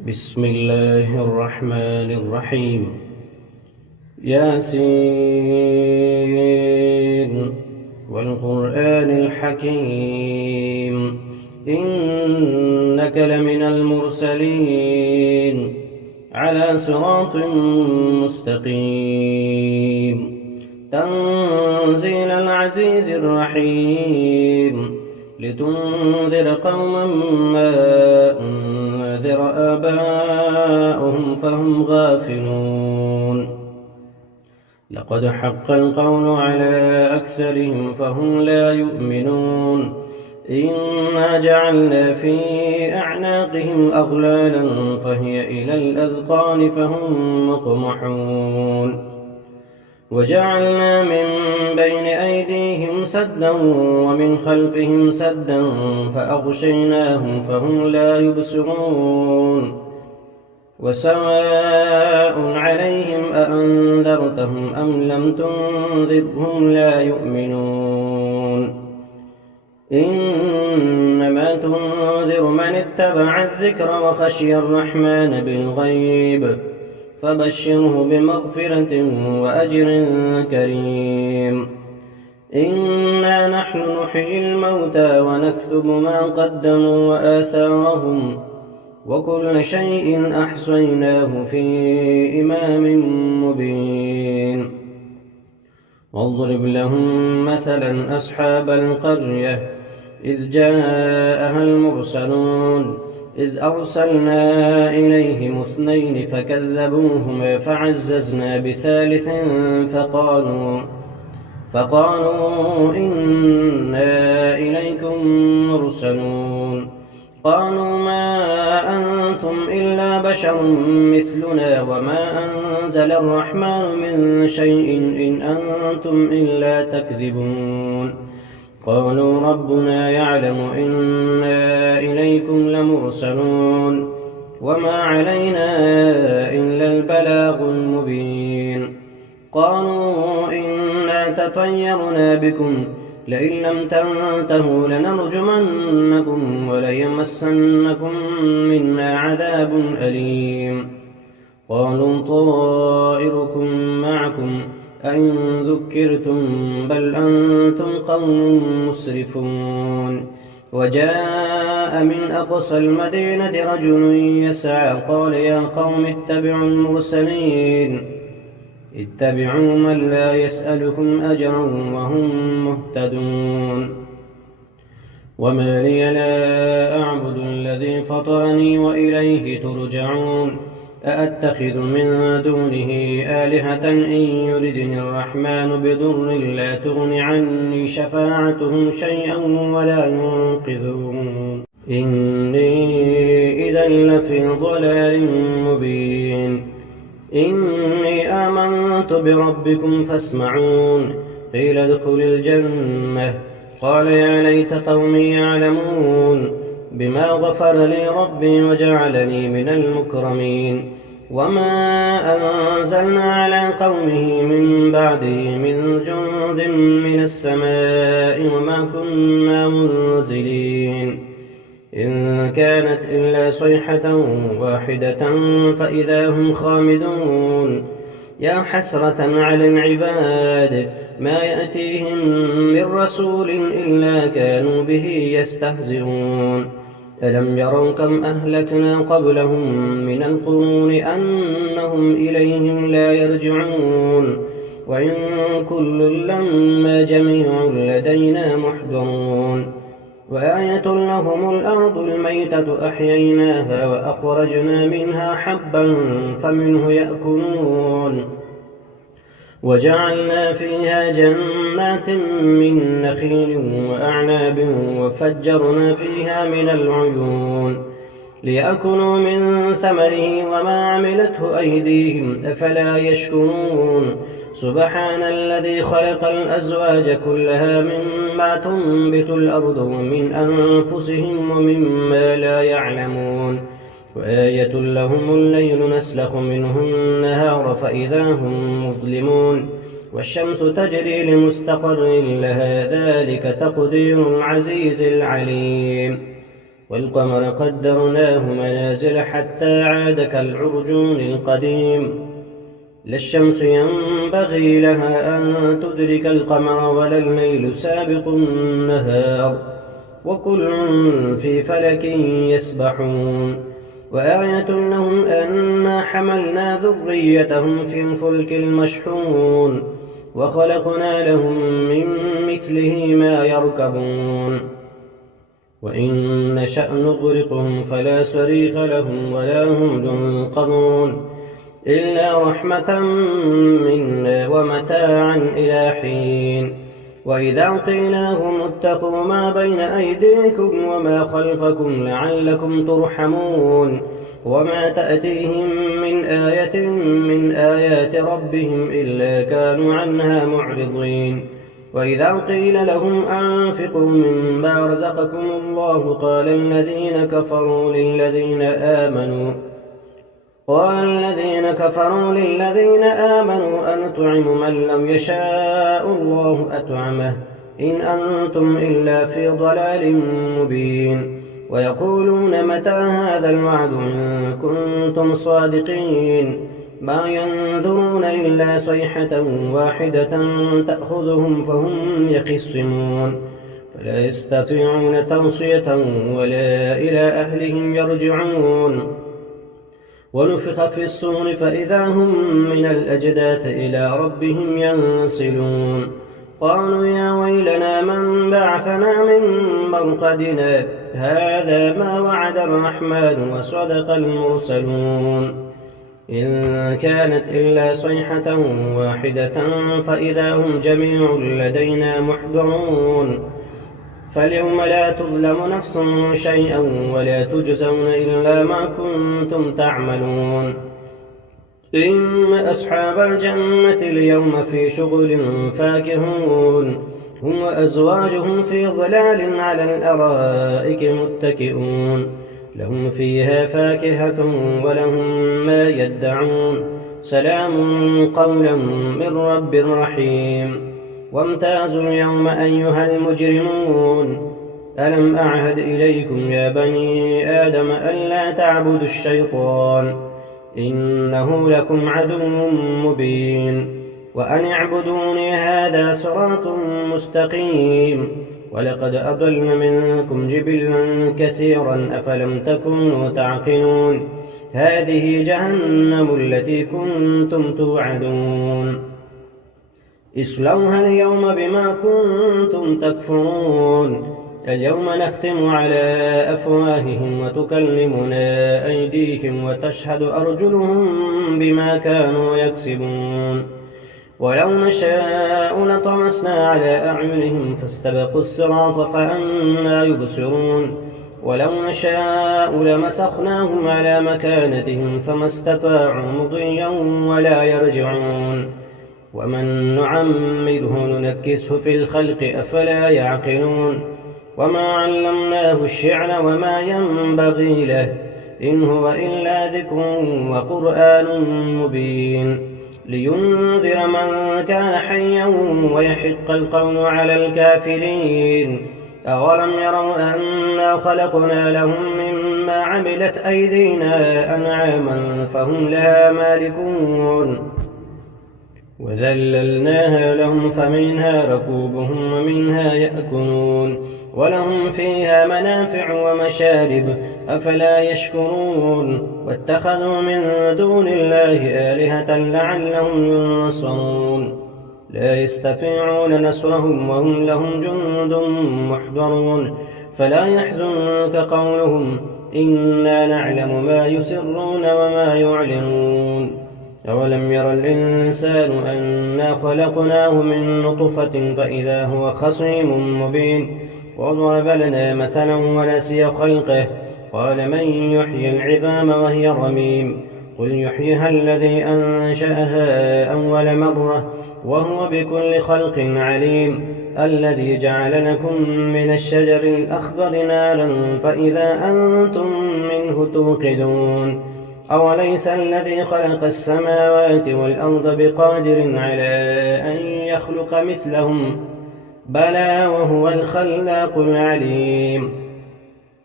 بسم الله الرحمن الرحيم. ياسين والقرآن الحكيم إنك لمن المرسلين على صراط مستقيم تنزيل العزيز الرحيم لتنذر قوما ما أنذر آباؤهم فهم غافلون لقد حق القول على أكثرهم فهم لا يؤمنون إنا جعلنا في أعناقهم أغلالا فهي إلى الأذقان فهم مقمحون وجعلنا من بين أيديهم سدا ومن خلفهم سدا فأغشيناهم فهم لا يبصرون وسواء عليهم أأنذرتهم أم لم تنذرهم لا يؤمنون إنما تنذر من اتبع الذكر وخشي الرحمن بالغيب فبشره بمغفرة وأجر كريم إنا نحن نحيي الموتى ونكتب ما قدموا وآثارهم وكل شيء أحصيناه في إمام مبين واضرب لهم مثلا أصحاب القرية إذ جاءها المرسلون إذ أرسلنا إليهم 2 فكذبوهما فعززنا بثالث فقالوا إنا إليكم مرسلون قالوا ما أنتم إلا بشر مثلنا وما أنزل الرحمن من شيء إن أنتم إلا تكذبون قالوا ربنا يعلم إنا إليكم لمرسلون وما علينا إلا البلاغ المبين قالوا إنا تطيرنا بكم لئن لم تنتهوا لنرجمنكم وليمسنكم منا عذاب أليم قالوا طائركم معكم أئن ذكرتم بل أنتم قوم مسرفون وجاء من أقصى المدينة رجل يسعى قال يا قوم اتبعوا المرسلين اتبعوا من لا يسألكم أجرا وهم مهتدون وما لي لا أعبد الذي فطرني وإليه ترجعون أأتخذ من دونه آلهة إن يردني الرحمن بضر لا تغن عني شفاعتهم شيئا ولا ينقذون إني إذا لفي ضلال مبين إني آمنت بربكم فاسمعون قيل ادخل الجنة قال يا ليت قومي يعلمون بما غفر لي ربي وجعلني من المكرمين وما أنزلنا على قومه من بعده من جند من السماء وما كنا منزلين إن كانت إلا صيحة واحدة فإذا هم خامدون يا حسرة على العباد ما يأتيهم من رسول إلا كانوا به يستهزئون ألم يروا كم أهلكنا قبلهم من القرون أنهم إليهم لا يرجعون وإن كل لما جميع لدينا محضرون وآية لهم الأرض الميتة أحييناها وأخرجنا منها حبا فمنه يأكلون وجعلنا فيها جنات من نخيل وأعناب وفجرنا فيها من العيون ليأكلوا من ثمره وما عملته أيديهم أفلا يشكرون سبحان الذي خلق الأزواج كلها مما تنبت الأرض ومن أنفسهم ومما لا يعلمون وآية لهم الليل نسلخ منه النهار فإذا هم مظلمون والشمس تجري لمستقر لها ذلك تقدير العزيز العليم والقمر قدرناه منازل حتى عاد كالعرجون القديم لا الشمس ينبغي لها أن تدرك القمر ولا الليل سابق النهار وكل في فلك يسبحون وآية لهم أنا حملنا ذريتهم في الفلك المشحون وخلقنا لهم من مثله ما يركبون وإن نشأ نغرقهم فلا صريخ لهم ولا هم ينقذون إلا رحمة منا ومتاعا إلى حين وإذا قيل لهم اتقوا ما بين أيديكم وما خلفكم لعلكم ترحمون وما تأتيهم من آية من آيات ربهم إلا كانوا عنها معرضين وإذا قيل لهم أنفقوا مما رزقكم الله قال الذين كفروا للذين آمنوا أنطعم من لم يشاء الله أطعمه إن أنتم إلا في ضلال مبين ويقولون متى هذا الوعد إن كنتم صادقين ما ينظرون إلا صيحة واحدة تأخذهم فهم يخصمون فلا يستطيعون توصية ولا إلى أهلهم يرجعون ونفخ في الصور فإذا هم من الأجداث إلى ربهم ينسلون قالوا يا ويلنا من بعثنا من مرقدنا هذا ما وعد الرحمن وصدق المرسلون إن كانت إلا صيحة واحدة فإذا هم جميع لدينا محضرون فاليوم لا تظلم نفس شيئا ولا تجزون إلا ما كنتم تعملون إن أصحاب الجنة اليوم في شغل فاكهون هم وأزواجهم في ظلال على الأرائك متكئون لهم فيها فاكهة ولهم ما يدعون سلام قولا من رب رحيم وامتازوا اليوم أيها المجرمون ألم أعهد إليكم يا بني آدم ألا تعبدوا الشيطان إنه لكم عدو مبين وأن اعبدوني هذا صراط مستقيم ولقد أضل منكم جبلا كثيرا أفلم تكونوا تعقلون هذه جهنم التي كنتم توعدون اصلوها اليوم بما كنتم تكفرون اليوم نختم على أفواههم وتكلمنا أيديهم وتشهد أرجلهم بما كانوا يكسبون ولو نشاء لطمسنا على أعينهم فاستبقوا الصراط فأنى يبصرون ولو نشاء لمسخناهم على مكانتهم فما استطاعوا مضيا ولا يرجعون ومن نعمره ننكسه في الخلق أفلا يعقلون وما علمناه الشعر وما ينبغي له إن هو إلا ذكر وقرآن مبين لينذر من كان حيا ويحق القول على الكافرين أولم يروا أنا خلقنا لهم مما عملت أيدينا أنعاما فهم لها مالكون وذللناها لهم فمنها ركوبهم ومنها يأكلون ولهم فيها منافع ومشارب أفلا يشكرون واتخذوا من دون الله آلهة لعلهم ينصرون لا يستطيعون نصرهم وهم لهم جند محضرون فلا يحزنك قولهم إنا نعلم ما يسرون وما يعلنون أولم ير الإنسان أنا خلقناه من نطفة فإذا هو خصيم مبين وضرب لنا مثلا ونسي خلقه قال من يحيي العظام وهي رميم قل يحييها الذي أنشأها أول مرة وهو بكل خلق عليم الذي جعل لكم من الشجر الأخضر نارا فإذا أنتم منه توقدون أوليس الذي خلق السماوات والأرض بقادر على أن يخلق مثلهم بلى وهو الخلاق العليم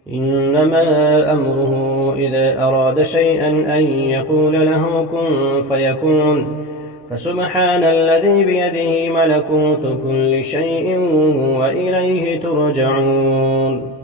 إنما أمره إذا أراد شيئا أن يقول له كن فيكون فسبحان الذي بيده ملكوت كل شيء وإليه ترجعون